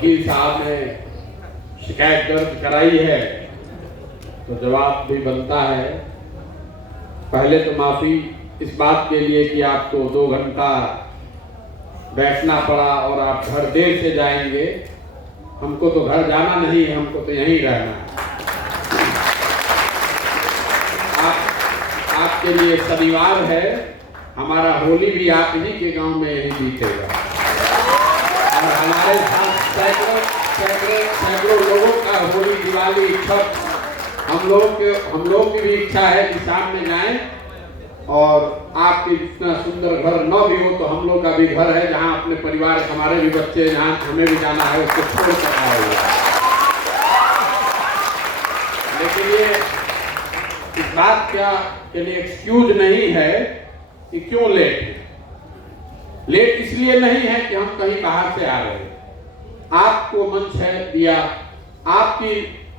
वकील साहब ने शिकायत दर्ज कराई है तो जवाब भी बनता है। पहले तो माफ़ी इस बात के लिए कि आपको 2 घंटा बैठना पड़ा और आप घर देर से जाएंगे। हमको तो घर जाना नहीं है, हमको तो यहीं रहना है। आपके लिए शनिवार है, हमारा होली भी आप ही के गांव में यही बीतेगा और हमारे साथ सैकड़ों लोगों का होली, दिवाली, छठ, हम लोग की भी इच्छा है कि शाम में जाएं और आपके जितना सुंदर घर न भी हो तो हम लोग का भी घर है जहां अपने परिवार, हमारे भी बच्चे, जहां हमें भी जाना है उसको छोड़ कर आएगा। लेकिन ये इस बात के लिए एक्सक्यूज नहीं है कि क्यों लेट है। लेट इसलिए नहीं है कि हम कहीं बाहर से आ रहे हैं। आपको मंच है दिया, आपकी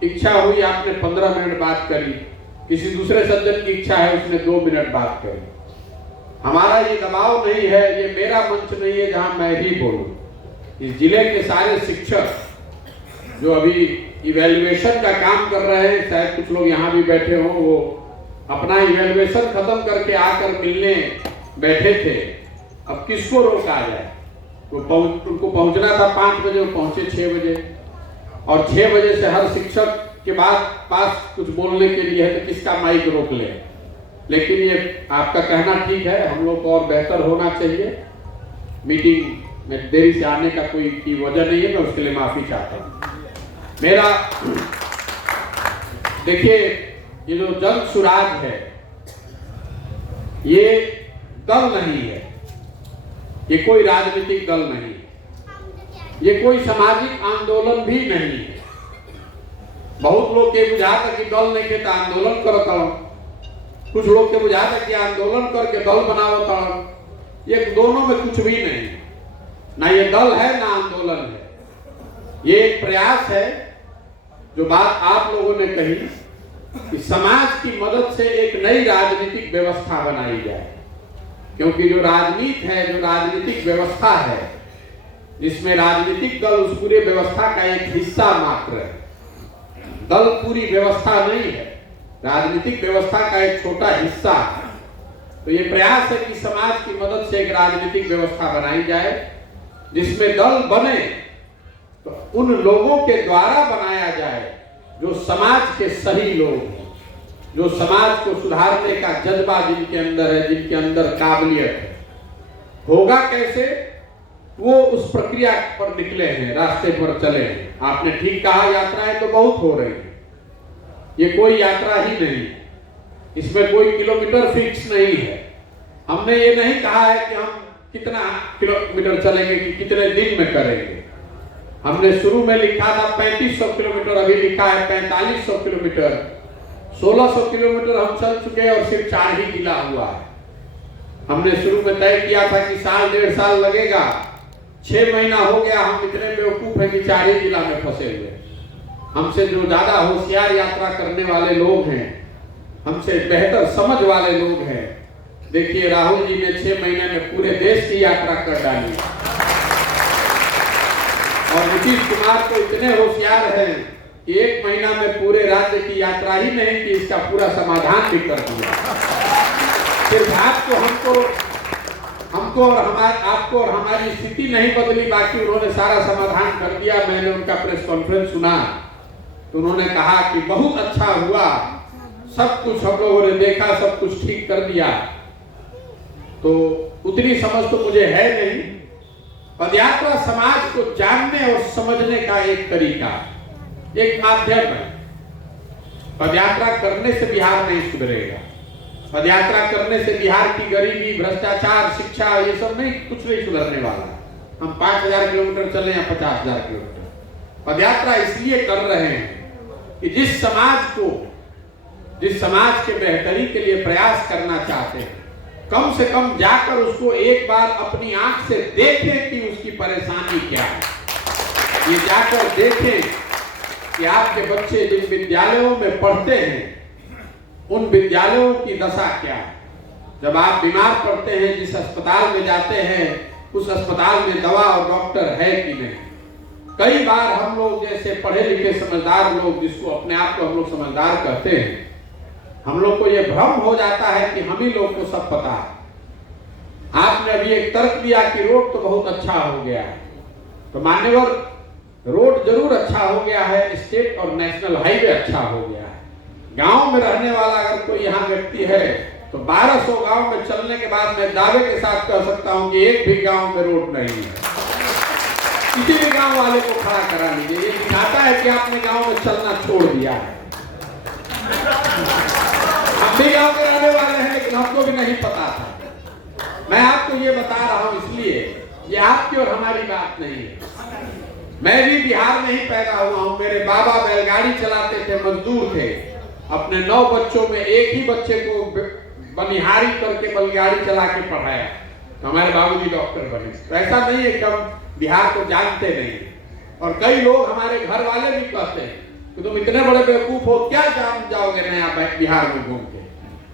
इच्छा हुई, आपने 15 मिनट बात करी, किसी दूसरे सज्जन की इच्छा है उसने 2 मिनट बात करी। हमारा ये दबाव नहीं है, ये मेरा मंच नहीं है जहां मैं ही बोलूं। इस जिले के सारे शिक्षक जो अभी इवैल्यूएशन का काम कर रहे हैं, शायद कुछ लोग यहाँ भी बैठे हों, वो अपना इवैल्यूएशन खत्म करके आकर मिलने बैठे थे। अब किसको रोका जाए? उनको पहुंचना था 5 बजे, वो पहुंचे 6 बजे और 6 बजे से हर शिक्षक के बाद पास कुछ बोलने के लिए है तो किसका माइक रोक ले। लेकिन ये आपका कहना ठीक है, हम लोग को और बेहतर होना चाहिए। मीटिंग में देरी से आने का कोई की वजह नहीं है, मैं उसके लिए माफी चाहता हूँ। मेरा देखिए, ये जो जन सुराज है ये दल नहीं है, ये कोई राजनीतिक दल नहीं है, ये कोई सामाजिक आंदोलन भी नहीं है। बहुत लोग के बुझाता कि दल नहीं के तो आंदोलन करता, कुछ लोग के बुझाता कि आंदोलन करके दल बनावता। ये दोनों में कुछ भी नहीं, ना ये दल है ना आंदोलन है। ये एक प्रयास है, जो बात आप लोगों ने कही कि समाज की मदद से एक नई राजनीतिक व्यवस्था बनाई जाए। क्योंकि जो राजनीति है, जो राजनीतिक व्यवस्था है, जिसमें राजनीतिक दल उस पूरे व्यवस्था का एक हिस्सा मात्र है। दल पूरी व्यवस्था नहीं है, राजनीतिक व्यवस्था का एक छोटा हिस्सा है। तो ये प्रयास है कि समाज की मदद से एक राजनीतिक व्यवस्था बनाई जाए, जिसमें दल बने तो उन लोगों के द्वारा बनाया जाए जो समाज के सही लोग हैं, जो समाज को सुधारने का जज्बा जिनके अंदर है, जिनके अंदर काबिलियत है। होगा कैसे? वो उस प्रक्रिया पर निकले हैं, रास्ते पर चले हैं। आपने ठीक कहा, यात्राएं तो बहुत हो रही है, ये कोई यात्रा ही नहीं, इसमें कोई किलोमीटर फिक्स नहीं है। हमने ये नहीं कहा है कि हम कितना किलोमीटर चलेंगे, कि कितने दिन में करेंगे। हमने शुरू में लिखा था 3500 किलोमीटर, अभी लिखा है 4500 किलोमीटर। 1600 किलोमीटर हम चल चुके हैं और सिर्फ 4 ही जिला हुआ है। हमने शुरू में तय किया था कि 1.5 साल लगेगा, 6 महीना हो गया। हम इतने बेवकूफ हैं कि 4 ही जिला में फंसे हुए। हमसे जो ज्यादा होशियार यात्रा करने वाले लोग हैं, हमसे बेहतर समझ वाले लोग हैं, देखिए राहुल जी ने 6 महीने में पूरे देश की यात्रा कर डाली और नीतीश कुमार तो इतने होशियार हैं कि 1 महीना में पूरे राज्य की यात्रा ही नहीं की, इसका पूरा समाधान भी कर दिया। सिर्फ हमको और आपको और हमारी स्थिति नहीं बदली, बाकी उन्होंने सारा समाधान कर दिया। मैंने उनका प्रेस कॉन्फ्रेंस सुना तो उन्होंने कहा कि बहुत अच्छा हुआ, सब कुछ हम लोगों ने देखा, सब कुछ ठीक कर दिया। तो उतनी समझ तो मुझे है नहीं। पदयात्रा समाज को जानने और समझने का एक तरीका, एक माध्यम है। पदयात्रा करने से बिहार नहीं सुधरेगा, पदयात्रा करने से बिहार की गरीबी, भ्रष्टाचार, शिक्षा, ये सब नहीं, कुछ नहीं सुधरने वाला। हम 5000 किलोमीटर चले या 50,000 किलोमीटर, पदयात्रा इसलिए कर रहे हैं कि जिस समाज के बेहतरी के लिए प्रयास करना चाहते हैं, कम से कम जाकर उसको एक बार अपनी आंख से देखें कि उसकी परेशानी क्या है। ये जाकर देखें कि आपके बच्चे जिन विद्यालयों में पढ़ते हैं, उन विद्यालयों की दशा क्या है। जब आप बीमार पड़ते हैं, जिस अस्पताल में जाते हैं, उस अस्पताल में दवा और डॉक्टर है कि नहीं। कई बार हम लोग जैसे पढ़े लिखे समझदार लोग, जिसको अपने आप को हम लोग समझदार कहते हैं, हम लोग को यह भ्रम हो जाता है कि हम ही लोग को सब पता है। आपने अभी एक तर्क दिया कि रोड तो बहुत अच्छा हो गया है, तो मान्यवर रोड जरूर अच्छा हो गया है, स्टेट और नेशनल हाईवे अच्छा हो गया है। गांव में रहने वाला अगर कोई यहाँ व्यक्ति है तो 1200 गांव में चलने के बाद मैं दावे के साथ कह सकता हूं कि एक भी गांव में रोड नहीं है। किसी भी गांव वाले को खड़ा करा लीजिए, ये दिखाता है कि आपने गांव में चलना छोड़ दिया है। हम भी गांव के रहने वाले हैं, लेकिन हमको भी नहीं पता था। मैं आपको ये बता रहा हूं इसलिए, ये आपकी और हमारी बात नहीं है। मैं भी बिहार में ही पैदा हुआ हूं। मेरे बाबा बैलगाड़ी चलाते थे, मजदूर थे। अपने 9 बच्चों में एक ही बच्चे को बनिहारी करके बैलगाड़ी चला के पढ़ाया, तो हमारे बाबूजी डॉक्टर बने। तो ऐसा नहीं है कि हम बिहार को जानते नहीं। और कई लोग हमारे घर वाले भी कहते हैं कि तुम इतने बड़े बेवकूफ हो, क्या जान जाओगे नया बिहार में घूम के।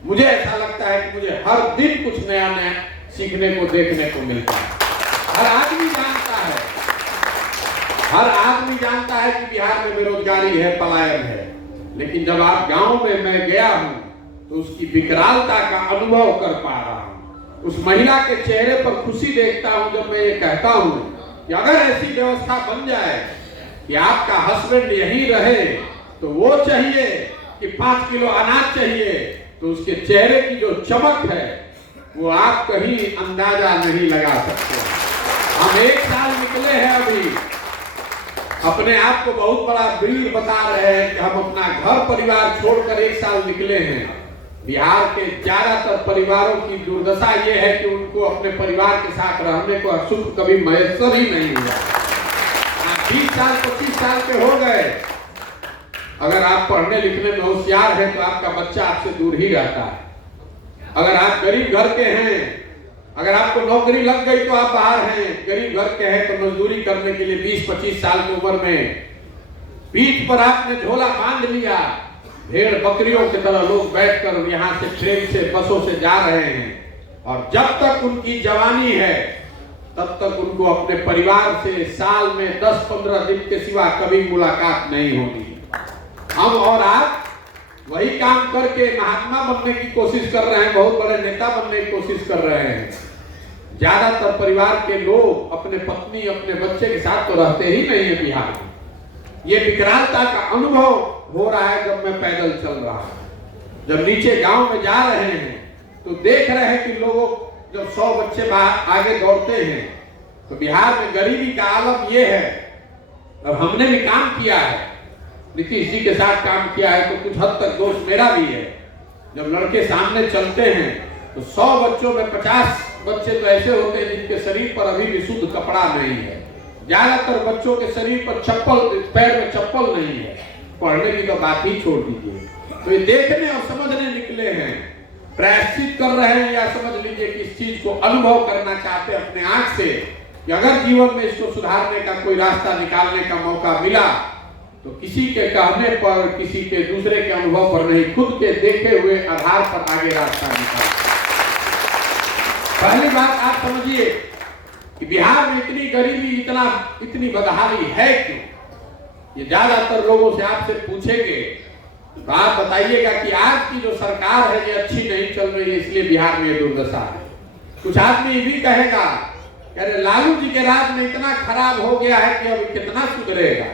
मुझे ऐसा लगता है कि मुझे हर दिन कुछ नया नया सीखने को, देखने को मिलता है। हर आदमी जानता है कि बिहार में बेरोजगारी है, पलायन है, लेकिन जब आप गांव में मैं गया हूं तो उसकी विकरालता का अनुभव कर पा रहा हूं। उस महिला के चेहरे पर खुशी देखता हूं जब मैं ये कहता हूं कि अगर ऐसी व्यवस्था बन जाए कि आपका हस्बैंड यहीं रहे, तो वो चाहिए कि 5 किलो अनाज चाहिए, तो उसके चेहरे की जो चमक है वो आप कहीं अंदाजा नहीं लगा सकते। हम 1 साल निकले हैं अभी, अपने आप को बहुत बड़ा वीर बता रहे हैं कि हम अपना घर परिवार छोड़कर 1 साल निकले हैं। बिहार के ज्यादातर परिवारों की दुर्दशा ये है कि उनको अपने परिवार के साथ रहने को सुख कभी मैसर ही नहीं हुआ। 20 साल 25 साल के हो गए, अगर आप पढ़ने लिखने में होशियार हैं तो आपका बच्चा आपसे दूर ही रहता है। अगर आप गरीब घर के हैं, अगर आपको नौकरी लग गई तो आप बाहर हैं, गरीब घर के हैं तो मजदूरी करने के लिए 20-25 साल की उम्र में पीठ पर आपने झोला बांध लिया। भेड़ बकरियों की तरह लोग बैठकर यहाँ से ट्रेन से, बसों से जा रहे हैं, और जब तक उनकी जवानी है तब तक उनको अपने परिवार से साल में 10-15 दिन के सिवा कभी मुलाकात नहीं होगी। हम और आप वही काम करके महात्मा बनने की कोशिश कर रहे हैं, बहुत बड़े नेता बनने की कोशिश कर रहे हैं। ज्यादातर परिवार के लोग अपने पत्नी, अपने बच्चे के साथ तो रहते ही नहीं है बिहार में। ये विकरालता का अनुभव हो रहा है जब मैं पैदल चल रहा हूं। जब नीचे गांव में जा रहे हैं तो देख रहे हैं कि लोगों, जब 100 बच्चे आगे दौड़ते हैं, तो बिहार में गरीबी का आलम ये है। अब हमने भी काम किया है, नीतीश जी के साथ काम किया है, तो कुछ हद तक दोष मेरा भी है। जब लड़के सामने चलते हैं तो 100 बच्चों में 50 बच्चे तो ऐसे होते हैं जिनके शरीर पर अभी भी शुद्ध कपड़ा नहीं है। ज्यादातर बच्चों के शरीर पर चप्पल, पैर में चप्पल नहीं है। पढ़ने की तो बात ही छोड़ दीजिए। तो ये देखने और समझने निकले हैं, प्रायश्चित कर रहे हैं, या समझ लीजिए कि इस चीज को अनुभव करना चाहते हैं अपने आंख से कि अगर जीवन में इसको सुधारने का कोई रास्ता निकालने का मौका मिला तो किसी के कहने पर, किसी के दूसरे के अनुभव पर नहीं, खुद के देखे हुए आधार पर आगे रास्ता निकाल। पहली बात आप समझिए कि बिहार में इतनी गरीबी, इतनी बदहाली है क्यों? ये ज्यादातर लोगों से आपसे पूछेंगे तो आप बताइएगा कि आज की जो सरकार है ये अच्छी नहीं चल रही है, इसलिए बिहार में ये दुर्दशा है। कुछ आदमी ये भी कहेगा कि अरे लालू जी के राज में इतना खराब हो गया है कि अब कितना सुधरेगा।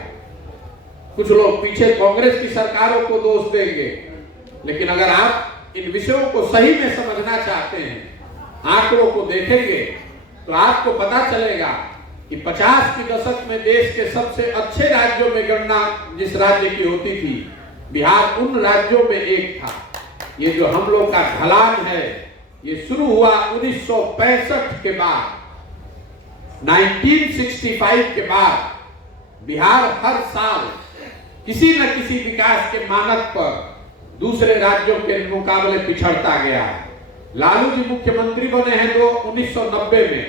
कुछ लोग पीछे कांग्रेस की सरकारों को दोष देंगे, लेकिन अगर आप इन विषयों को सही में समझना चाहते हैं, आंकड़ों को देखेंगे, तो आपको पता चलेगा कि 50 के दशक में देश के सबसे अच्छे राज्यों में गणना जिस राज्य की होती थी, बिहार उन राज्यों में एक था। ये जो हम लोग का ढलान है ये शुरू हुआ 1965 के बाद। 1965 के बाद बिहार हर साल किसी न किसी विकास के मानक पर दूसरे राज्यों के मुकाबले पिछड़ता गया है। लालू जी मुख्यमंत्री बने हैं तो 1990 में।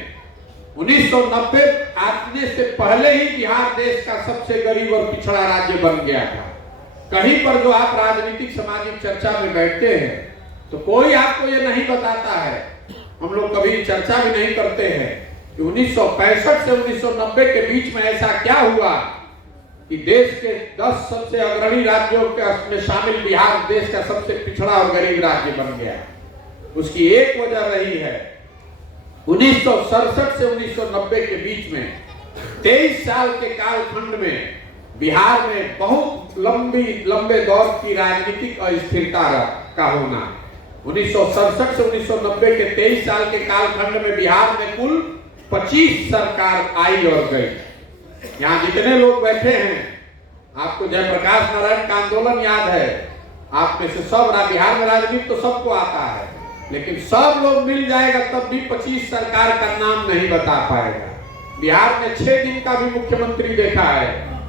1990 आने से पहले ही बिहार देश का सबसे गरीब और पिछड़ा राज्य बन गया था। कहीं पर जो आप राजनीतिक सामाजिक चर्चा में बैठते हैं तो कोई आपको ये नहीं बताता है, हम लोग कभी चर्चा भी नहीं करते हैं कि 1965 से 1990 के बीच में ऐसा क्या हुआ कि देश के 10 सबसे अग्रणी राज्यों में शामिल बिहार देश का सबसे पिछड़ा और गरीब राज्य बन गया। उसकी एक वजह रही है 1967 से 1990 के बीच में 23 साल के कालखंड में बिहार में बहुत लंबे दौर की राजनीतिक अस्थिरता का होना। 1967 से 1990 के 23 साल के कालखंड में बिहार में कुल 25 सरकार आई और गई। यहाँ जितने लोग बैठे हैं, आपको जयप्रकाश नारायण का आंदोलन याद है, आप में से सब बिहार में राजनीति तो सबको आता है, लेकिन सब लोग मिल जाएगा तब भी 25 सरकार का नाम नहीं बता पाएगा। बिहार में 6 दिन का भी मुख्यमंत्री देखा है,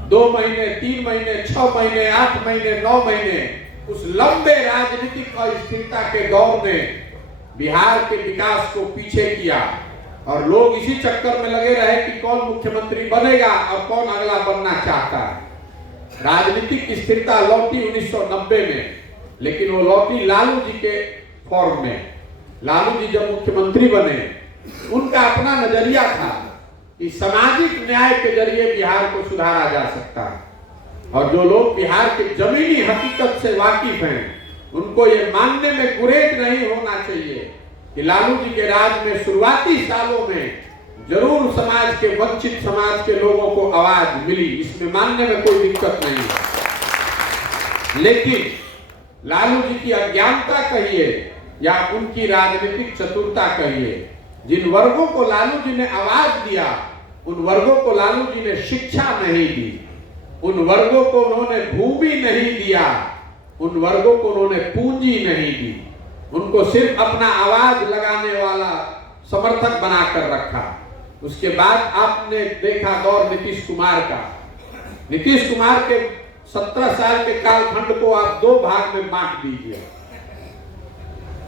2 महीने, 3 महीने, 6 महीने, 8 महीने, 9 महीने। उस लंबे राजनीतिक अस्थिरता के दौर में बिहार के विकास को पीछे किया और लोग इसी चक्कर में लगे रहे कि कौन मुख्यमंत्री बनेगा और कौन अगला बनना चाहता है। राजनीतिक स्थिरता लौटी 1990 में, लेकिन वो लौटी लालू जी के फॉर्म में। लालू जी जब मुख्यमंत्री बने, उनका अपना नजरिया था कि सामाजिक न्याय के जरिए बिहार को सुधारा जा सकता है। और जो लोग बिहार के जमीनी हकीकत से वाकिफ हैं, उनको ये मानने में गुरेज नहीं होना चाहिए कि लालू जी के राज में शुरुआती सालों में जरूर समाज के वंचित समाज के लोगों को आवाज मिली, इसमें मानने में कोई दिक्कत नहीं है। लेकिन लालू जी की अज्ञानता कहिए या उनकी राजनीतिक चतुरता कहिए, जिन वर्गों को लालू जी ने आवाज दिया, उन वर्गों को लालू जी ने शिक्षा नहीं दी, उन वर्गों को उन्होंने भूमि नहीं दिया, उन वर्गों को उन्होंने पूंजी नहीं दी, उनको सिर्फ अपना आवाज लगाने वाला समर्थक बनाकर रखा। उसके बाद आपने देखा दौर नीतीश कुमार का। नीतीश कुमार के 17 साल के कालखंड को आप 2 भाग में बांट दीजिए।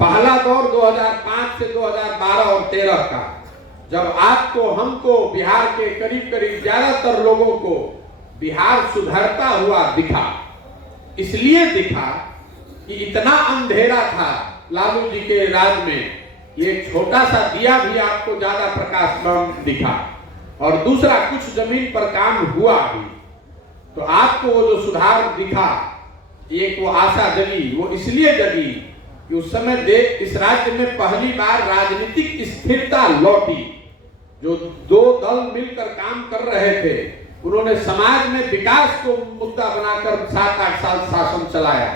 पहला दौर 2005 से 2012 और 13 का, जब आपको हमको बिहार के करीब करीब ज्यादातर लोगों को बिहार सुधरता हुआ दिखा। इसलिए दिखा कि इतना अंधेरा था लालू जी के राज में, ये छोटा सा दिया भी आपको ज्यादा प्रकाशमान दिखा। और दूसरा, कुछ जमीन पर काम हुआ भी, तो आपको वो जो सुधार दिखा, एक वो आशा जगी। वो इसलिए जगी कि उस समय इस राज्य में पहली बार राजनीतिक स्थिरता लौटी। जो 2 दल मिलकर काम कर रहे थे, उन्होंने समाज में विकास को मुद्दा बनाकर 7-8 साल शासन चलाया।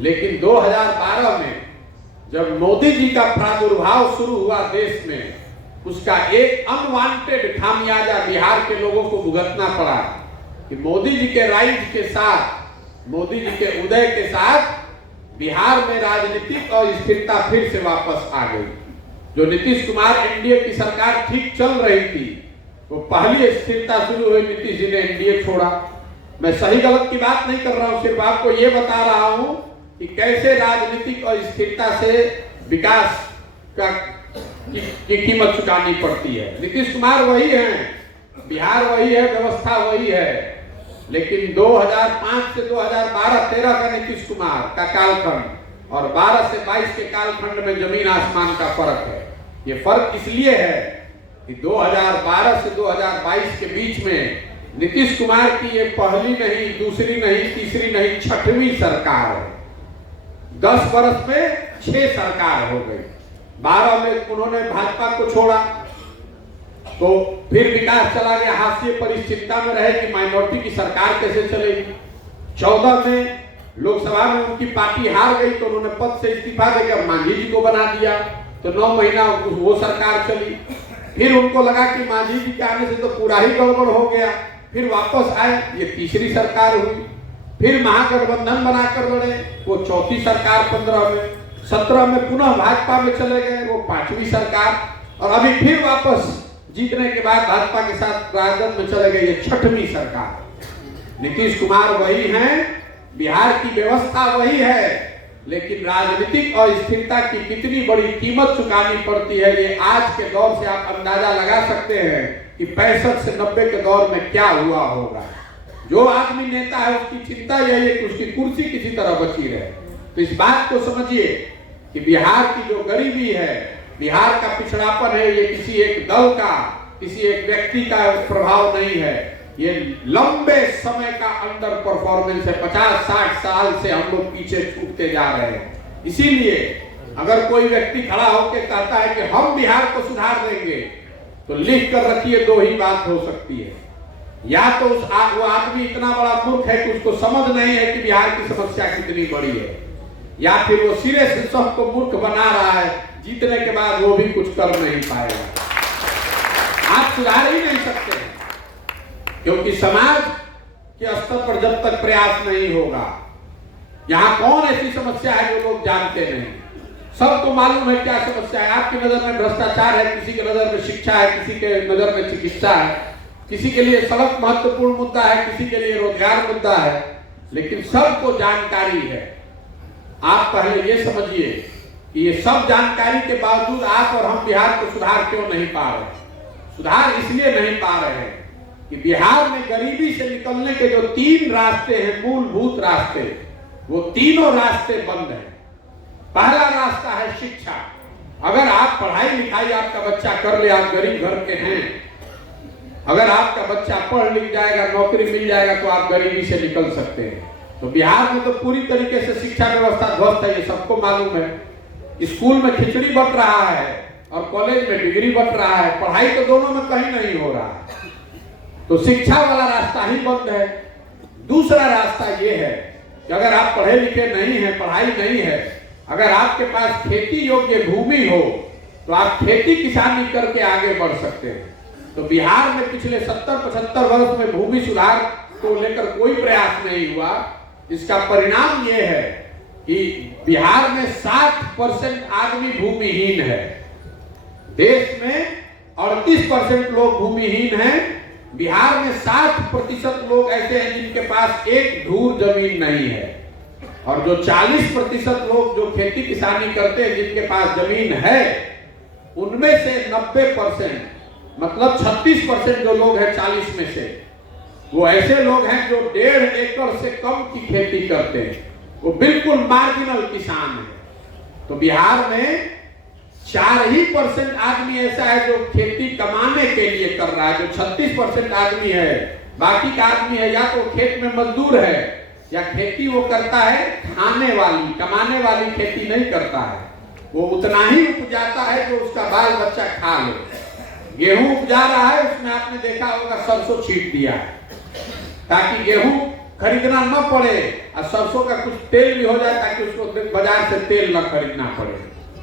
लेकिन 2012 में जब मोदी जी का प्रादुर्भाव शुरू हुआ देश में, उसका एक अनवांटेड खामियाजा बिहार के लोगों को भुगतना पड़ा कि मोदी जी के राइज के साथ, मोदी जी के उदय के साथ बिहार में राजनीतिक और स्थिरता फिर से वापस आ गई। जो नीतीश कुमार एनडीए की सरकार ठीक चल रही थी, वो पहली स्थिरता शुरू हुई, नीतीश जी ने एनडीए छोड़ा। मैं सही गलत की बात नहीं कर रहा हूं, सिर्फ आपको ये बता रहा हूं कि कैसे राजनीतिक और स्थिरता से विकास की कीमत चुकानी पड़ती है। नीतीश कुमार वही हैं, बिहार वही है, व्यवस्था वही है। लेकिन 2005 से 2012-13 का नीतीश कुमार का कालखंड और 12 से 22 के कालखंड में जमीन आसमान का फर्क है। ये फर्क इसलिए है कि 2012 से 2022 के बीच में नीतीश कुमार की ये पहली नहीं, दूसरी नहीं, तीसरी नहीं, 6वीं सरकार है। 10 वर्ष में 6 सरकार हो गई। 12 में उन्होंने भाजपा को छोड़ा, तो फिर विकास चला गया हाशिए पर, इस चिंता में रहे कि माइनॉरिटी की सरकार कैसे चलेगी। 14 में लोकसभा में उनकी पार्टी हार गई, तो उन्होंने पद से इस्तीफा देकर मांझी जी को बना दिया, तो 9 महीना वो सरकार चली। फिर उनको लगा कि मांझी जी के आने से तो पूरा ही गड़बड़ हो गया, फिर वापस आए, ये तीसरी सरकार हुई। फिर महागठबंधन बनाकर लड़े, वो 4थी सरकार 15 में। 17 में पुनः भाजपा में चले गए, वो 5वीं सरकार। और अभी फिर वापस जीतने के बाद भाजपा के साथ राजद में चले गए, ये 6वीं सरकार। नीतीश कुमार वही हैं, बिहार की व्यवस्था वही है, लेकिन राजनीतिक अस्थिरता की कितनी बड़ी कीमत चुकानी पड़ती है, ये आज के दौर से आप अंदाजा लगा सकते हैं कि 65 से 90 के दौर में क्या हुआ होगा। जो आदमी नेता है, उसकी चिंता यही है कि उसकी कुर्सी किसी तरह बची रहे। तो इस बात को समझिए कि बिहार की जो गरीबी है, बिहार का पिछड़ापन है, ये किसी एक दल का, किसी एक व्यक्ति का प्रभाव नहीं है, ये लंबे समय का अंडर परफॉर्मेंस है। 50-60 साल से हम लोग पीछे छूटते जा रहे हैं। इसीलिए अगर कोई व्यक्ति खड़ा होकर कहता है कि हम बिहार को सुधार देंगे, तो लिख कर रखिए, दो ही बात हो सकती है। या तो वो आदमी इतना बड़ा मूर्ख है कि उसको समझ नहीं है कि बिहार की समस्या कितनी बड़ी है, या फिर वो सिरे से सबको मूर्ख बना रहा है, जीतने के बाद वो भी कुछ कर नहीं पाएगा। आप सुधार ही नहीं सकते, क्योंकि समाज के स्तर पर जब तक प्रयास नहीं होगा, यहाँ कौन ऐसी समस्या है जो लोग जानते नहीं, सबको मालूम है क्या समस्या है। आपकी नजर में भ्रष्टाचार है, किसी के नजर में शिक्षा है, किसी के नजर में चिकित्सा है, किसी के लिए सड़क महत्वपूर्ण मुद्दा है, किसी के लिए रोजगार मुद्दा है, लेकिन सबको जानकारी है। आप पहले ये समझिए कि ये सब जानकारी के बावजूद आप और हम बिहार को सुधार क्यों नहीं पा रहे। सुधार इसलिए नहीं पा रहे हैं कि बिहार में गरीबी से निकलने के जो 3 रास्ते हैं, मूलभूत रास्ते, वो तीनों रास्ते बंद हैं। पहला रास्ता है शिक्षा। अगर आप पढ़ाई लिखाई आपका बच्चा कर ले, आप गरीब घर के हैं, अगर आपका बच्चा पढ़ लिख जाएगा, नौकरी मिल जाएगा, तो आप गरीबी से निकल सकते हैं। तो बिहार में तो पूरी तरीके से शिक्षा व्यवस्था ध्वस्त है, ये सबको मालूम है। स्कूल में खिचड़ी बंट रहा है और कॉलेज में डिग्री बंट रहा है, पढ़ाई तो दोनों में कहीं नहीं हो रहा है। तो शिक्षा वाला रास्ता ही बंद है। दूसरा रास्ता ये है कि अगर आप पढ़े लिखे नहीं हैं, पढ़ाई नहीं है, अगर आपके पास खेती योग्य भूमि हो, तो आप खेती किसानी करके आगे बढ़ सकते हैं। तो बिहार में पिछले 70-75 वर्ष में भूमि सुधार को लेकर कोई प्रयास नहीं हुआ। इसका परिणाम यह है कि बिहार में 60% आदमी भूमिहीन है। देश में 38% लोग भूमिहीन हैं, बिहार में 60% लोग ऐसे हैं जिनके पास एक धूर जमीन नहीं है, और जो 40% लोग जो खेती किसानी करते हैं जिनके पास जमीन है, उनमें से 90% मतलब 36% जो लोग हैं 40 में से, वो ऐसे लोग हैं जो 1.5 एकड़ से कम की खेती करते हैं, वो बिल्कुल मार्जिनल किसान है। तो बिहार में 4% आदमी ऐसा है जो खेती कमाने के लिए कर रहा है, जो 36% आदमी है, बाकी का आदमी है या तो खेत में मजदूर है, या खेती वो करता है खाने वाली, कमाने वाली खेती नहीं करता है। वो उतना ही उपजाता है जो उसका बाल बच्चा खा ले। गेहूं उपजा रहा है, उसमें आपने देखा होगा सरसों छींट दिया है ताकि गेहूं खरीदना न पड़े और सरसों का कुछ तेल भी हो जाए ताकि उसको बाजार से तेल न खरीदना पड़े।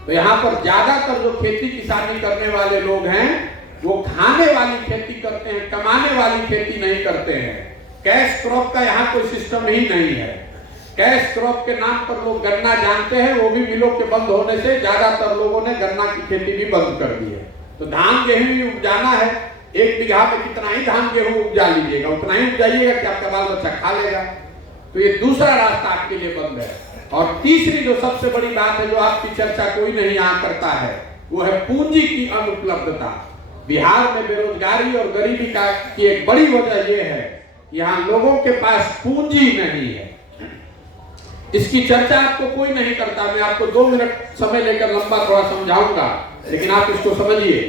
तो यहाँ पर ज्यादातर जो खेती किसानी करने वाले लोग हैं वो खाने वाली खेती करते हैं, कमाने वाली खेती नहीं करते हैं। कैश क्रॉप का यहाँ कोई सिस्टम ही नहीं है। कैश क्रॉप के नाम पर लोग गन्ना जानते हैं, वो भी मिलों के बंद होने से ज्यादातर लोगों ने गन्ना की खेती भी बंद कर दी है। तो धान गेहूं ही उपजाना है, 1 बीघा में कितना ही धान गेहूं उपजा लीजिएगा, उतना ही उपजाइएगा कि आपका बाल बच्चा खा लेगा। तो ये दूसरा रास्ता आपके लिए बंद है। और तीसरी जो सबसे बड़ी बात है, जो आपकी चर्चा कोई नहीं यहाँ करता है, वो है पूंजी की अनुपलब्धता। बिहार में बेरोजगारी और गरीबी की एक बड़ी वजह यह है, यहाँ लोगों के पास पूंजी नहीं है। इसकी चर्चा आपको कोई नहीं करता। मैं आपको 2 मिनट समय लेकर लंबा थोड़ा समझाऊंगा, लेकिन आप इसको समझिए।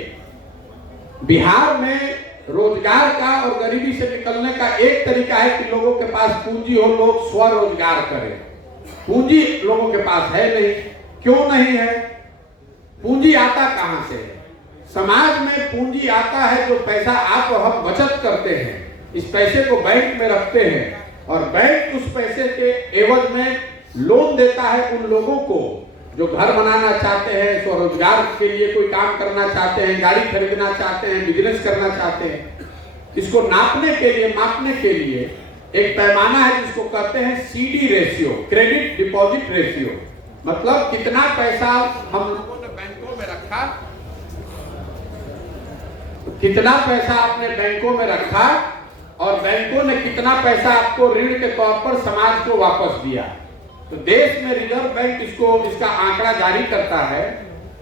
बिहार में रोजगार का और गरीबी से निकलने का एक तरीका है कि लोगों के पास पूंजी हो, लोग स्वरोजगार करें। पूंजी लोगों के पास है नहीं। क्यों नहीं है? पूंजी आता कहां से है? समाज में पूंजी आता है जो पैसा आप और हम बचत करते हैं, इस पैसे को बैंक में रखते हैं, और बैंक उस पैसे के एवज में लोन देता है उन लोगों को जो घर बनाना चाहते हैं, स्वरोजगार के लिए कोई काम करना चाहते हैं, गाड़ी खरीदना चाहते हैं, बिजनेस करना चाहते हैं। इसको नापने के लिए, मापने के लिए एक पैमाना है जिसको कहते हैं CD ratio, credit deposit ratio. मतलब कितना पैसा हम लोगों ने बैंकों में रखा, कितना पैसा आपने बैंकों में रखा और बैंकों ने कितना पैसा आपको ऋण के तौर पर समाज को वापस दिया। तो देश में रिजर्व बैंक इसका आंकड़ा जारी करता है,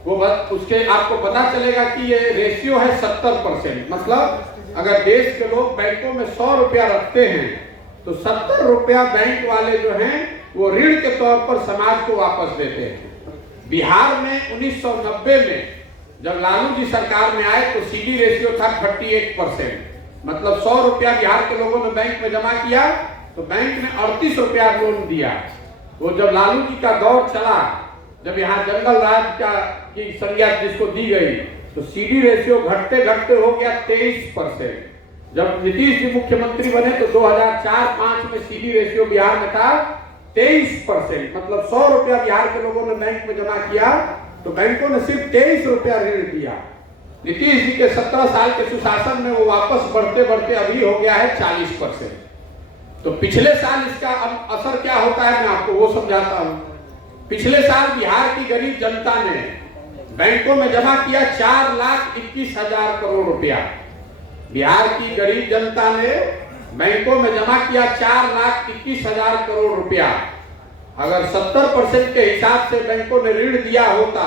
वो उसके आपको पता चलेगा कि ये रेशियो है 70%। मतलब अगर देश के लोग बैंकों में 100 रुपया रखते हैं तो 70 रुपया बैंक वाले जो हैं वो ऋण के तौर पर समाज को वापस देते हैं। बिहार में 1990 में जब लालू जी सरकार में आए तो सीडी रेशियो था 38%, मतलब 100 रुपया बिहार के लोगों ने बैंक में जमा किया तो बैंक ने 38 रुपया लोन दिया। वो जब लालू जी का दौर चला, जब यहाँ जंगल राज की संज्ञा जिसको दी गई, तो सीडी रेशियो घटते घटते हो गया 23%। जब नीतीश जी मुख्यमंत्री बने तो 2004-05 में सीडी रेशियो बिहार में था 23%, मतलब 100 रुपया बिहार के लोगों ने बैंक में जमा किया तो बैंकों ने सिर्फ 23 रुपया ऋण दिया। नीतीश जी के 17 साल के सुशासन में वो वापस बढ़ते बढ़ते अभी हो गया है 40%। तो पिछले साल इसका असर क्या होता है मैं आपको वो समझाता हूं। पिछले साल बिहार की गरीब जनता ने बैंकों में जमा किया 4,21,000 करोड़ रुपया। बिहार की गरीब जनता ने बैंकों में जमा किया 4,21,000 करोड़ रुपया। अगर 70% के हिसाब से बैंकों ने ऋण दिया होता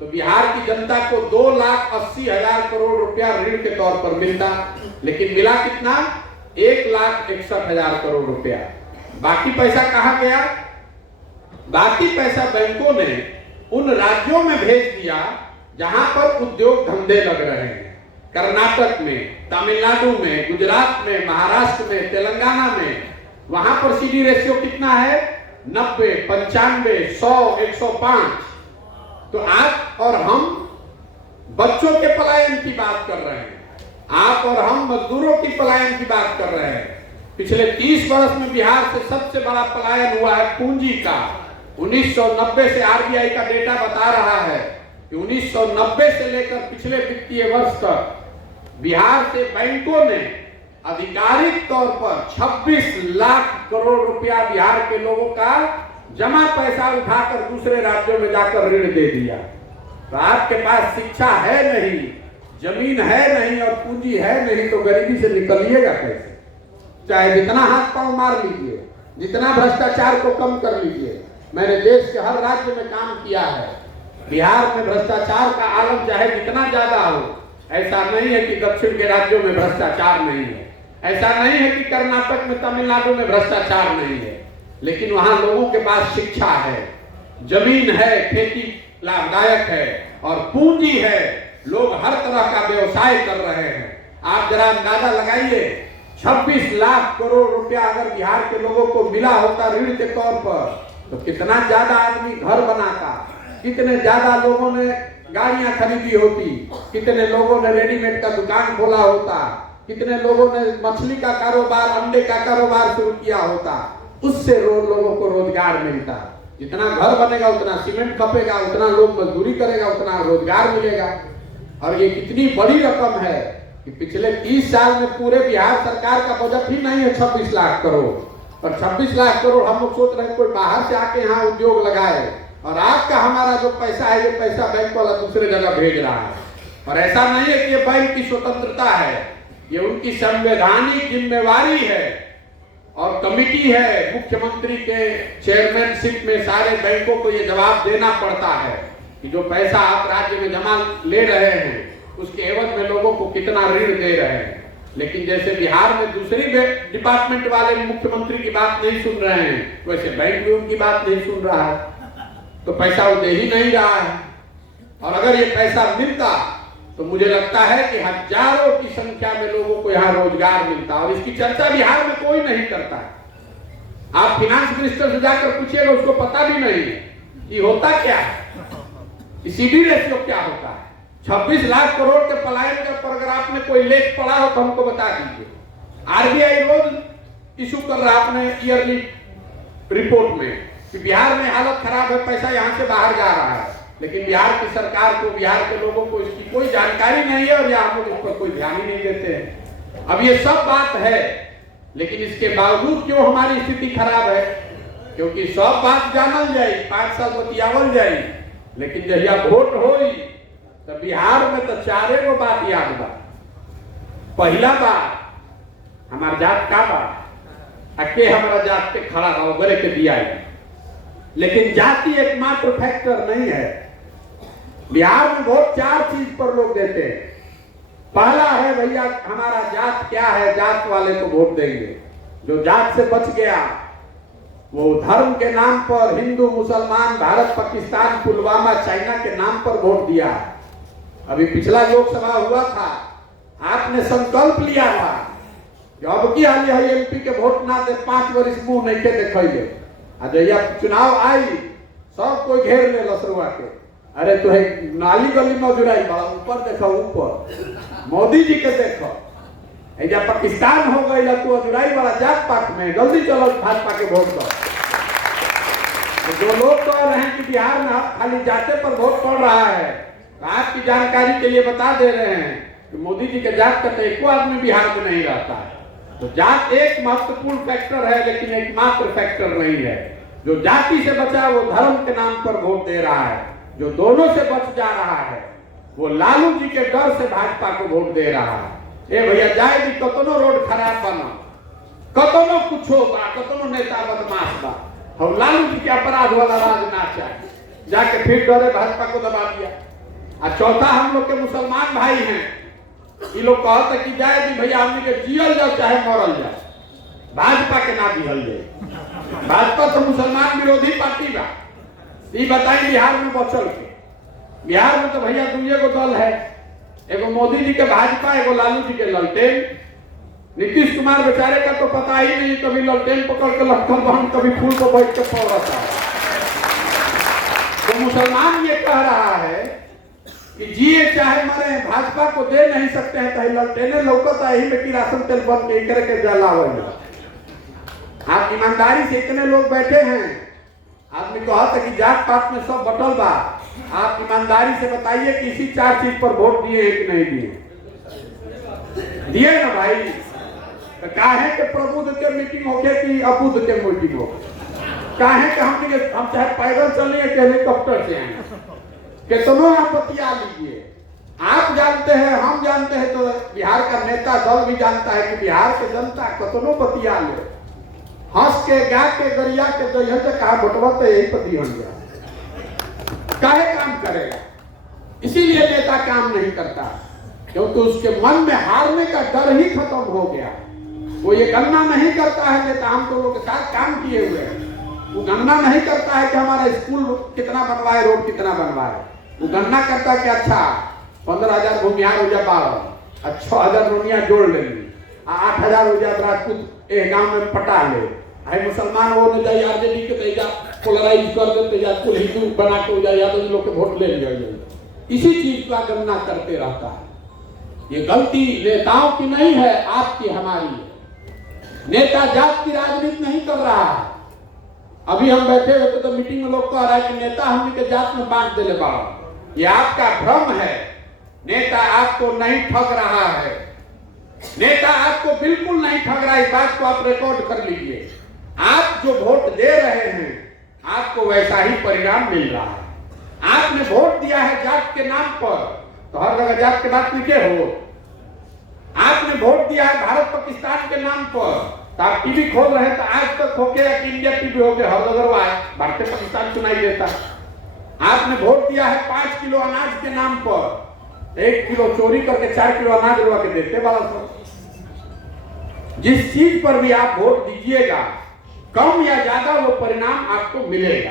तो बिहार की जनता को 2,80,000 करोड़ रुपया ऋण के तौर पर मिलता, लेकिन मिला कितना? 1,61,000 करोड़ रुपया। बाकी पैसा कहां गया? बाकी पैसा बैंकों ने उन राज्यों में भेज दिया जहां पर उद्योग धंधे लग रहे हैं। कर्नाटक में, तमिलनाडु में, गुजरात में, महाराष्ट्र में, तेलंगाना में, वहां पर सीडी रेशियो कितना है? 90, 95, 100, 105। तो आप और हम बच्चों के पलायन की बात कर रहे हैं, आप और हम मजदूरों की पलायन की बात कर रहे हैं। पिछले 30 वर्ष में बिहार से सबसे बड़ा पलायन हुआ है पूंजी का। 1990 से आरबीआई का डेटा बता रहा है कि 1990 से लेकर पिछले वित्तीय वर्ष तक बिहार से बैंकों ने आधिकारिक तौर पर 26 लाख करोड़ रुपया बिहार के लोगों का जमा पैसा उठाकर दूसरे राज्यों में जाकर ऋण दे दिया। तो आपके पास शिक्षा है नहीं, जमीन है नहीं और पूंजी है नहीं तो गरीबी से निकलिएगा कैसे? चाहे जितना हाथ पांव मार लीजिए, जितना भ्रष्टाचार को कम कर लीजिए। मैंने देश के हर राज्य में काम किया है। बिहार में भ्रष्टाचार का आलम चाहे जितना ज्यादा हो, ऐसा नहीं है कि दक्षिण के राज्यों में भ्रष्टाचार नहीं है, ऐसा नहीं है कि कर्नाटक में, तमिलनाडु में भ्रष्टाचार नहीं है, लेकिन वहां लोगों के पास शिक्षा है, जमीन है, खेती लाभदायक है और पूंजी है। लोग हर तरह का व्यवसाय कर रहे हैं। आप जरा अंदाजा लगाइए, 26 लाख करोड़ रुपया अगर बिहार के लोगों को मिला होता ऋण के तौर पर तो कितना ज्यादा आदमी घर बनाता, कितने ज्यादा लोगों ने गाड़ियां खरीदी होती, कितने लोगों ने रेडीमेड का दुकान खोला होता, कितने लोगों ने मछली का कारोबार, अंडे का कारोबार शुरू किया होता। उससे लोगों को रोजगार मिलता। जितना घर बनेगा उतना सीमेंट खपेगा, उतना लोग मजदूरी करेगा, उतना रोजगार मिलेगा। और ये कितनी बड़ी रकम है कि पिछले 30 साल में पूरे बिहार सरकार का बजट ही नहीं है 26 लाख करोड़। और 26 लाख करोड़ हम लोग सोच रहे हैं कोई बाहर से आके यहाँ उद्योग लगाए और आपका हमारा जो पैसा है ये पैसा बैंक वाला दूसरे जगह भेज रहा है। और ऐसा नहीं है कि ये बैंक की स्वतंत्रता है, ये उनकी संवैधानिक जिम्मेवारी है और कमिटी है। मुख्यमंत्री के चेयरमैनशिप में सारे बैंकों को ये जवाब देना पड़ता है कि जो पैसा आप राज्य में जमा ले रहे हैं उसके एवज में लोगों को कितना ऋण दे रहे हैं। लेकिन जैसे बिहार में दूसरी डिपार्टमेंट वाले मुख्यमंत्री की बात नहीं सुन रहे हैं, वैसे बैंक भी उनकी बात नहीं सुन रहा है, तो पैसा वो दे ही नहीं रहा है। और अगर ये पैसा मिलता तो मुझे लगता है कि हजारों की संख्या में लोगों को यहाँ रोजगार मिलता। और इसकी चर्चा बिहार में कोई नहीं करता है। आप फाइनेंस मिनिस्टर से जाकर पूछिएगा, उसको पता भी नहीं है कि होता क्या है, सीडी रेशियो क्या होता है। 26 लाख करोड़ के पलायन के ऊपर अगर आपने कोई लेख पढ़ा हो तो हमको बता दीजिए। आरबीआई रोज इशू कर रहा है अपने ईयरली रिपोर्ट में कि बिहार में हालत खराब है, पैसा यहाँ से बाहर जा रहा है, लेकिन बिहार की सरकार को, बिहार के लोगों को इसकी कोई जानकारी नहीं है और यहाँ लोग इस पर कोई ध्यान ही नहीं देते हैं। अब ये सब बात है, लेकिन इसके बावजूद क्यों हमारी स्थिति खराब है? क्योंकि सब बात जानल जाए, 5 साल बतियावल जाए, लेकिन जहिया वोट होई तो बिहार में तो 4 गो बात याद बा। पहला बात हमार जात का बा, अके हमारा जात पे खड़ा रहो गरे के दिया है। लेकिन जाति एकमात्र फैक्टर नहीं है। बिहार में वोट 4 चीज पर लोग देते हैं। पहला है भैया हमारा जात क्या है, जात वाले को वोट देंगे। जो जात से बच गया वो धर्म के नाम पर हिंदू, मुसलमान, भारत, पाकिस्तान, पुलवामा, चाइना के नाम पर वोट दिया। अभी पिछला लोकसभा हुआ था, आपने संकल्प लिया था कि अब की हाल है एमपी के वोट ना दे, 5 वर्ष मुंह नहीं के देखिए। आ जहिया चुनाव आई सब कोई घेर ले लसरुआ के, अरे तो है नाली गली में जुड़ाई बड़ा ऊपर देखो, ऊपर मोदी जी के देखो, जब पाकिस्तान हो गई तो अजुराई वाला जात पात में जल्दी चलो भाजपा के वोट दो। तो जो लोग कह रहे हैं कि बिहार में खाली जाते पर वोट पड़ रहा है, तो आपकी जानकारी के लिए बता दे रहे हैं कि मोदी जी के जात का तो एक आदमी बिहार में नहीं रहता है। तो जात एक महत्वपूर्ण फैक्टर है, लेकिन एकमात्र फैक्टर नहीं है। जो जाति से बचा वो धर्म के नाम पर वोट दे रहा है, जो दोनों से बच जा रहा है वो लालू जी के डर से भाजपा को वोट दे रहा है। ए भैया जाए भी कतनो रोड खराब बना, कतनो कुछ होगा, कतनो नेता बदमाश बा, हम लालू जी के अपराध वाला राज ना चाहे, जाके फिर डरे भाजपा को दबा दिया। और चौथा, हम लोग के मुसलमान भाई हैं, ये लोग कहते कि जाए भी भैया हमने के जियल जाओ चाहे मरल जाए, भाजपा के ना दिहल जाए। भाजपा तो मुसलमान विरोधी पार्टी बा। ये बताई बिहार में बचल के, बिहार में तो भैया दुनिया को दल है, एगो मोदी जी के भाजपा, एगो लालू जी के ललटेन। नीतीश कुमार बेचारे का तो पता ही नहीं, कभी ललटेन पकड़ के लटकल बहन, कभी फूल को बैठ के पड़ रहा है। तो मुसलमान ये कह रहा है कि जिए चाहे मरे, भाजपा को दे नहीं सकते हैं, तो ललटेने लौकता यही में कि राशन तेल बन के करके जला हुआ। आप ईमानदारी से इतने लोग बैठे हैं, आदमी कहता है कि जात पात में सब बटल बा, आप ईमानदारी से बताइए कि इसी 4 चीज पर वोट दिए कि नहीं दिए? दिए ना भाई। तो काहे के प्रबुद्ध के मीटिंग होके कि अबुद्ध के मीटिंग हो? काहे के हम चाहे पैदल चलिए कि हेलीकॉप्टर से आए, कितनों आप बतिया लीजिए। आप जानते हैं, हम जानते हैं, तो बिहार का नेता दल भी जानता है कि बिहार के जनता कतनों बतिया ले, हंस के गा के गरिया के, तो यह कहा बटवा तो यही पर दिहन गया, काहे काम करेगा? इसीलिए नेता काम नहीं करता, क्योंकि उसके मन में हारने का डर ही खत्म हो गया। वो ये गणना नहीं करता है, नेता हम तो लोग के साथ काम किए हुए हैं, वो गणना नहीं करता है कि हमारा स्कूल कितना बनवाए, रोड कितना बनवाए। वो गणना करता है कि अच्छा 15,000 भूमिहार हो जाए 12, 6,000 रोनिया जोड़ लेंगे, 8,000 हो जाए राजपूत एक गांव में पटा ले, है मुसलमान वो नहीं जाए आरजेडी के तेजा पोलराइज कर देते जा, कुल हिंदू बना के हो जाए, यादव लोग के वोट ले लिया जाए। इसी चीज का गणना करते रहता है। ये गलती नेताओं की नहीं है, आपकी हमारी है। नेता जात की राजनीति नहीं कर रहा है। अभी हम बैठे हुए तो मीटिंग में लोग कह रहा है कि नेता हम के जात में बांट दे ले बाबा, ये आपका भ्रम है। नेता आपको नहीं ठग रहा है, नेता आपको बिल्कुल नहीं ठग रहा है। इस बात को आप रिकॉर्ड कर लीजिए। आप जो वोट दे रहे हैं आपको वैसा ही परिणाम मिल रहा है। आपने वोट दिया है जात के नाम पर, तो हर जगह जात के बात लिखे हो। आपने वोट दिया है भारत पाकिस्तान के नाम पर, तो आप टीवी खोल रहे हैं तो आज तक होके या इंडिया टीवी होके हर जगह भारत पाकिस्तान सुनाई देता। आपने वोट दिया है 5 किलो अनाज के नाम पर, 1 किलो चोरी करके 4 किलो अनाज लगा के देते वाला सब। जिस चीज पर भी आप वोट दीजिएगा, कम या ज्यादा वो परिणाम आपको मिलेगा।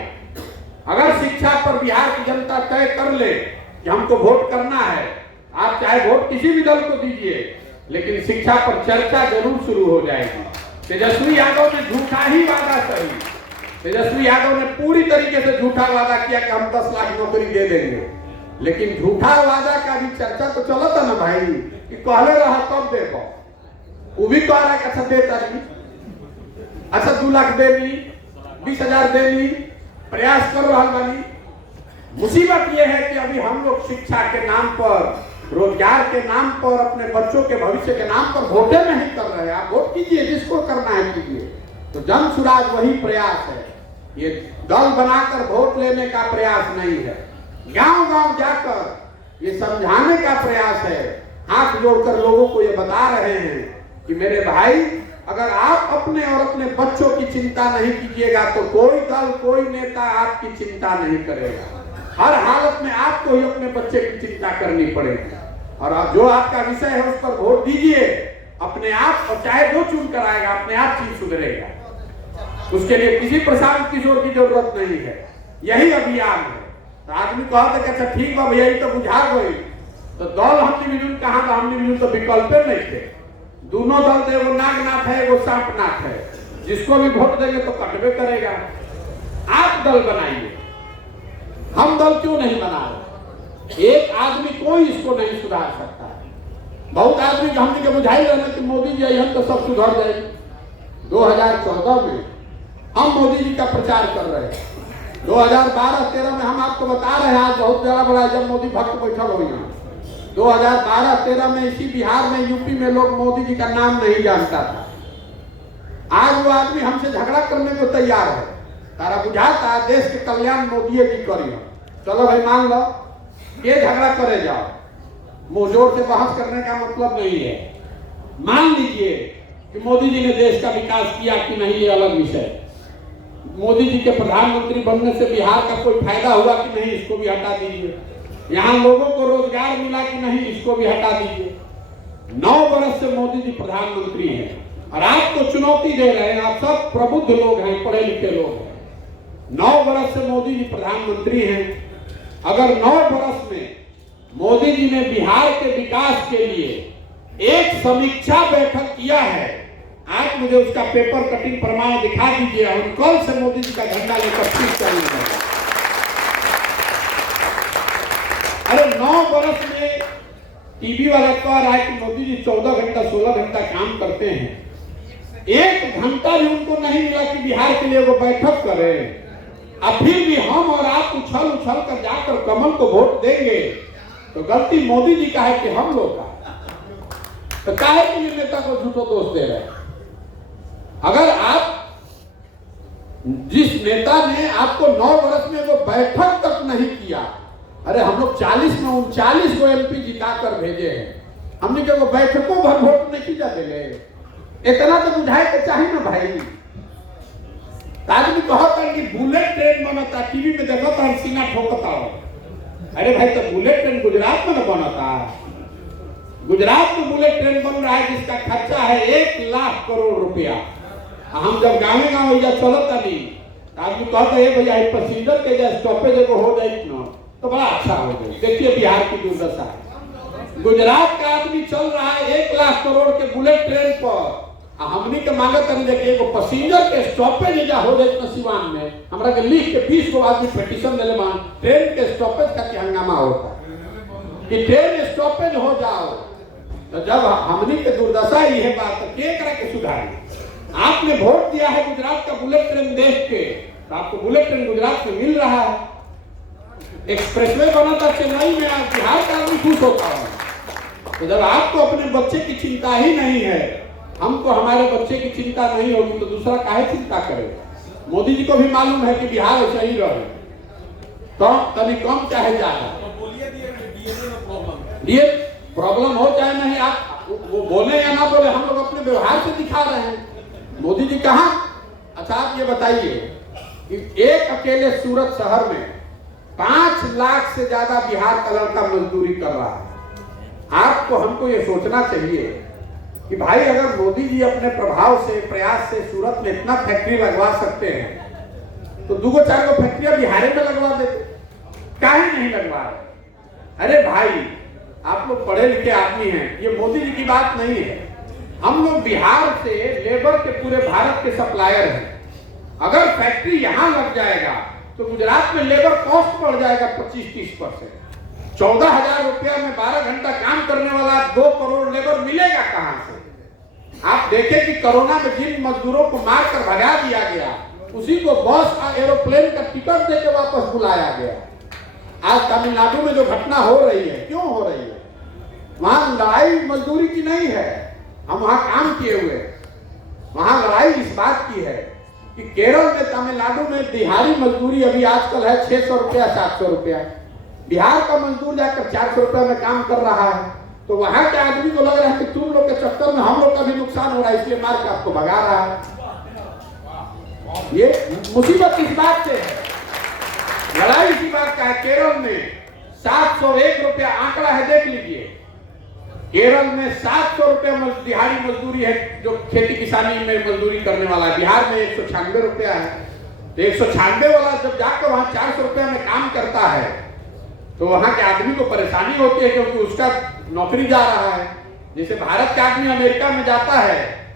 अगर शिक्षा पर बिहार की जनता तय कर ले कि हमको वोट करना है, आप चाहे वोट किसी भी दल को दीजिए, लेकिन शिक्षा पर चर्चा जरूर शुरू हो जाएगी। तेजस्वी यादव ने झूठा ही वादा करी, तेजस्वी यादव ने पूरी तरीके से झूठा वादा किया कि हम 10 लाख नौकरी दे देंगे, लेकिन झूठा वादा का भी चर्चा तो चला था ना भाई, कि कहले रहा कब देखो। वो भी कह रहा है कि अच्छा देता नहीं, अच्छा 2 लाख दे ली, 20,000 दे ली, प्रयास कर रहा बानी। मुसीबत यह है कि अभी हम लोग शिक्षा के नाम पर, रोजगार के नाम पर, अपने बच्चों के भविष्य के नाम पर वोटे नहीं कर रहे हैं। आप वोट कीजिए, जिसको करना है कीजिए। तो जन सुराज वही प्रयास है, ये दल बनाकर वोट लेने का प्रयास नहीं है। गांव-गांव जाकर ये समझाने का प्रयास है, हाथ जोड़कर लोगों को ये बता रहे हैं कि मेरे भाई, अगर आप अपने और अपने बच्चों की चिंता नहीं कीजिएगा तो कोई दल, कोई नेता आपकी चिंता नहीं करेगा। हर हालत में आपको ही अपने बच्चे की चिंता करनी पड़ेगी। और जो आपका विषय है उस पर वोट दीजिए अपने आप, और चाहे जो चुन कर आएगा अपने आप चीज सुधरेगा। उसके लिए किसी प्रशांत किशोर की जरूरत नहीं है, यही अभियान है। तो आदमी कहता कि अच्छा ठीक बा भैया, तो बुझा गई, तो दल हमनी मिलून कहाँ बा? हमनी मिलून तो विकल्पे नहीं थे। दोनों दल थे, एगो नागनाथ है, एगो सांपनाथ है। जिसको भी वोट देंगे तो कटवे करेगा। आप दल बनाइए, हम दल क्यों नहीं बना रहे? एक आदमी कोई इसको नहीं सुधार सकता है। बहुत आदमी हमने के बुझाई रहना कि मोदी जी आई हम तो सब सुधर जाएगी। 2014 में हम मोदी जी का प्रचार कर रहे हैं। 2012-13 में हम आपको बता रहे हैं, आज बहुत बड़ा जब मोदी भक्त बैठल हो यहाँ 2012-13 में इसी बिहार में, यूपी में लोग मोदी जी का नाम नहीं जानता था। आज वो आदमी हमसे झगड़ा करने को तैयार है। तारा बुझाता है देश के कल्याण मोदी जी करिए। चलो भाई मान लो, ये झगड़ा करे जाओ, मुंह जोर से बहस करने का मतलब नहीं है। मान लीजिए कि मोदी जी ने देश का विकास किया कि नहीं, ये अलग विषय। मोदी जी के प्रधानमंत्री बनने से बिहार का कोई फायदा हुआ कि नहीं, इसको भी हटा दीजिए। यहाँ लोगों को रोजगार मिला कि नहीं, इसको भी हटा दीजिए। 9 वर्ष से मोदी जी प्रधानमंत्री हैं और आपको चुनौती दे रहे हैं। आप सब प्रबुद्ध लोग हैं, पढ़े लिखे लोग हैं। 9 वर्ष से मोदी जी प्रधानमंत्री हैं। अगर 9 वर्ष में मोदी जी ने बिहार के विकास के लिए एक समीक्षा बैठक किया है, आप मुझे उसका पेपर कटिंग प्रमाण दिखा दीजिए। हम कल से मोदी जी का झंडा लेकर फिर चलेंगे। अरे 9 वर्ष में टीवी वाला कह रहा है कि मोदी जी 14 घंटा 16 घंटा काम करते हैं। 1 घंटा भी उनको नहीं मिला कि बिहार के लिए वो बैठक करें। अब फिर भी हम और आप उछल उछल कर जाकर कमल को वोट देंगे तो गलती मोदी जी का है कि हम लोग का? तो काहे कि ये नेता को झूठो दोष दे रहे हैं? अगर आप, जिस नेता ने आपको 9 वर्ष में वो बैठक तक नहीं किया, अरे हम लोग 40 में 39 को एमपी जिताकर भेजे हैं, हमने क्या वो बैठकों भर वोट नहीं किया देले? इतना तो बुझाए के चाहिए ना भाई। आदमी कहता है कि बुलेट ट्रेन बनता, टीवी में देखा था, हम सीना ठोकता हो। अरे भाई तो बुलेट ट्रेन गुजरात में न बनता? गुजरात में बुलेट ट्रेन बन रहा है जिसका खर्चा है 1 लाख करोड़ रुपया। हम जब गाँव गाँव चलता नहीं, आदमी कहते हैं भैया पैसेंजर के स्टॉपेज एगो हो जाए ना तो बड़ा अच्छा हो जाए। देखिए बिहार की दुर्दशा है। गुजरात का आदमी चल रहा है 1 लाख करोड़ के बुलेट ट्रेन पर, हमनी के मांगत नहीं देखिए एगो पैसेंजर के स्टॉपेज एजा हो जाए ना सिवान में, हमरा के लिख के 20 को आदमी पिटीशन देले मान ट्रेन के स्टॉपेज का क्या हंगामा होता कि ट्रेन स्टॉपेज हो जाओ। तो जब हमनी के दुर्दशा ही है बात, तो के करे के सुधारी? आपने वोट दिया है गुजरात का बुलेट ट्रेन देख के, तो आपको बुलेट ट्रेन गुजरात में मिल रहा है। एक्सप्रेसवे बना था चेन्नई में, आप बिहार का आदमी खुश होता है। तो जब आपको अपने बच्चे की चिंता ही नहीं है, हमको हमारे बच्चे की चिंता नहीं होगी तो दूसरा काहे चिंता करेगा? मोदी जी को भी मालूम है कि बिहार ऐसा ही रहे, तो कभी कम चाहे ज्यादा, ये प्रॉब्लम हो चाहे नहीं, आप वो बोले या ना बोले, हम लोग अपने व्यवहार से दिखा रहे हैं। मोदी जी कहाँ? अच्छा आप ये बताइए कि एक अकेले सूरत शहर में 5 लाख से ज्यादा बिहार का लड़का मजदूरी कर रहा है। आपको हमको ये सोचना चाहिए कि भाई अगर मोदी जी अपने प्रभाव से, प्रयास से सूरत में इतना फैक्ट्री लगवा सकते हैं तो 2-4 फैक्ट्रियां बिहार में लगवा देते, काहे नहीं लगवा रहे? अरे भाई आप लोग पढ़े लिखे आदमी हैं, ये मोदी जी की बात नहीं है। हम लोग बिहार से लेबर के पूरे भारत के सप्लायर हैं। अगर फैक्ट्री यहाँ लग जाएगा तो गुजरात में लेबर कॉस्ट बढ़ जाएगा 25-30%। 14,000 रुपया में 12 घंटा काम करने वाला 2 करोड़ लेबर मिलेगा कहां से? आप देखें कि कोरोना में जिन मजदूरों को मारकर भगा दिया गया, उसी को बस और एरोप्लेन का टिकट देकर वापस बुलाया गया। आज तमिलनाडु में जो घटना हो रही है, क्यों हो रही है? वहां लड़ाई मजदूरी की नहीं है, हम वहां काम किए हुए। वहां लड़ाई इस बात की है कि केरल में, तमिलनाडु में दिहाड़ी मजदूरी अभी आजकल है 600 रुपया 700 रुपया। बिहार का मजदूर जाकर 400 रुपया में काम कर रहा है। तो वहां के आदमी को लग रहा है कि तुम लोग के चक्कर में हम लोग का भी नुकसान हो रहा है, इसलिए मार के आपको भगा रहा है। ये मुसीबत इस बात से है, लड़ाई इसी बात का है। केरल में 701 रुपया आंकड़ा है, देख लीजिए। केरल में 700 रुपया दिहाड़ी मजदूरी है जो खेती किसानी में मजदूरी करने वाला है। बिहार में 196 रुपया है। तो 196 वाला जब जाकर वहां 400 रुपया में काम करता है तो वहां के आदमी को परेशानी होती है क्योंकि उसका नौकरी जा रहा है। जैसे भारत का आदमी अमेरिका में जाता है